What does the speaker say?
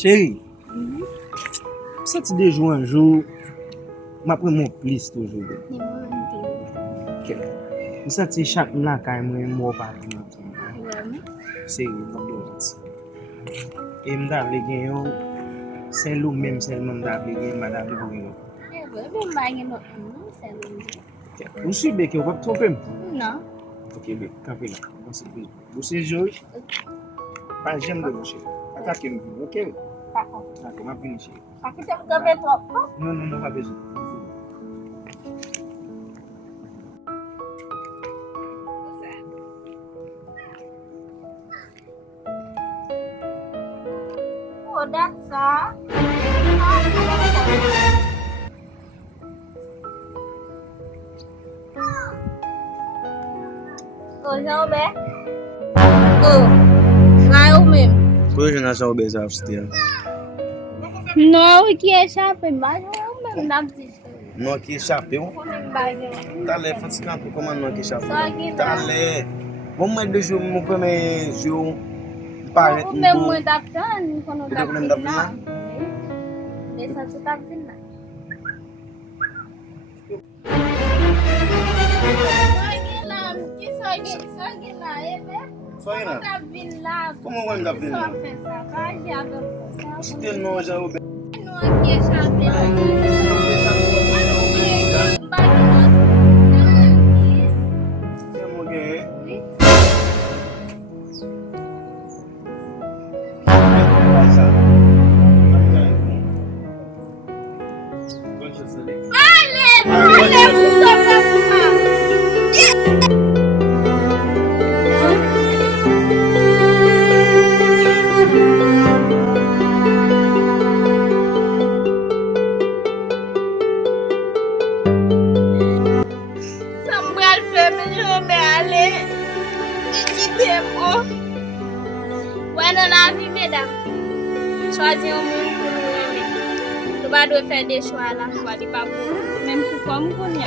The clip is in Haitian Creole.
Chérie, ça te de jour un jour, m'a pris mon plus toujours. Ok. Ça te chaque là quand même moi pas c'est et m'da vle gen yo c'est l'eau même seulement m'da vle gen madame le bourgeois. Vous suivez que vous va tromper? Non. Ok, mais campez là. Vous c'est Georges. Pas j'aime de vous chérie. Attaquez-moi, ok? D'accord. D'accord, m'a fini chérie. Parce que tu me trop. Non, pas besoin. Oh, that's all. Oh, Jean-Robert. Oh, vai o mesmo. Hoje nós vamos beijar você. Não, que é chapa, mas eu mesmo dá pra dizer. Não aqui chapéu. Tá lé, faz campo como não aqui chapéu. Tá lé. Vamos mais de jogo, meu primeiro jogo. Para. O meu muito adaptando quando Itu dá belum pra dapat. Dessa tu tá vendo. Sangue lá, é mesmo? Só aí não. Tá vindo lá. Como vai dar vindo? Só pensar, vai já ver. Você não já o bem. Não aqui é chapéu. Bueno, la vie, mesdames. Choisir un monde pour nous aimer. Nous ne devons pas faire des choix à la fois. Même pour comme qu'on y a.